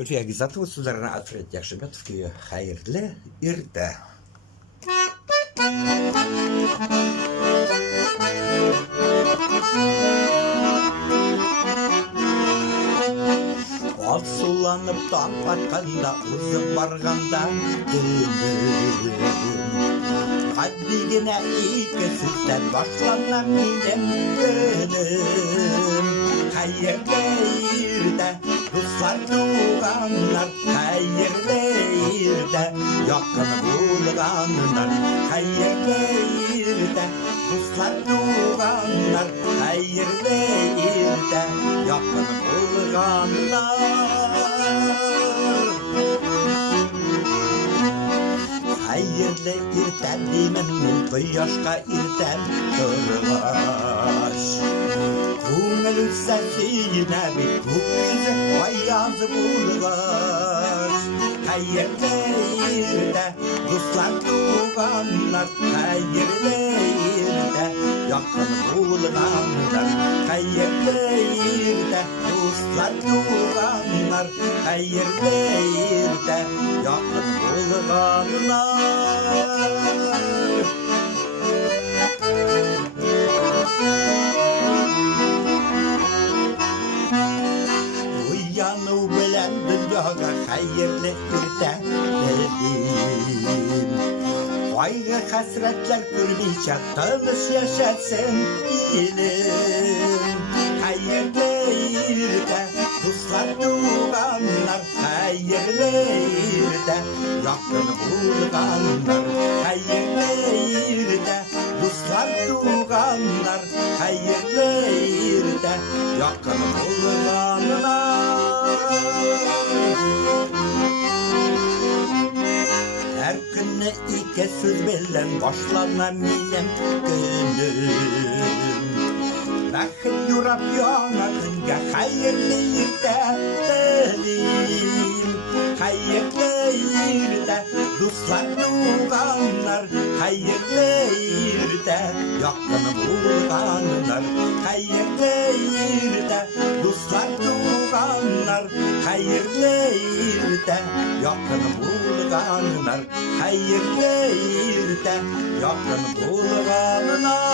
Gülfiye Gizatova sözlerine Alfred Yakşımetov köyü hayırlı irde. Al sulanıp dağ batkanda, uzun barganda dönüm. Kalbine iki sütten başlanan benim gönlüm. Hayırlı irde, dostlar tuğanlar, hayırlı irde, yakın bulganlar, hayırlı irde, dostlar tuğanlar, hayırlı irde, yakın bulganlar. Hayırlı irden dimenin kıyaşka irden kırbaş. Kumelu sesine bir kuküze vayazı bulgaş. Hayırlı irde dostlar tuğanlar, hayırlı irde yakın bulganlar, hayırlı irde dostlar tuğanlar, hayırlı irde yakın bulganlar. Uyanı bilen dünyada hayırlı irde dedim. Ayrı hasretler görmeyecek tanış yaşasın ilim. Hayırlı irde dostlar tuğanlar, hayırlı irde yakın bulganlar, hayırlı irde dostlar tuğanlar, hayırlı irde yakın bulganlar. Her günü iki söz bilen başlanan benim gönlüm. Bakın yurap yanakınca hayırlı irde dedim. Hayırlı irde dostlar tuğanlar, hayırlı irde yakın bulganlar, hayırlı irde dostlar tuğanlar, hayırlı irde yakın bulganlar, hayırlı irde yakın bulganlar.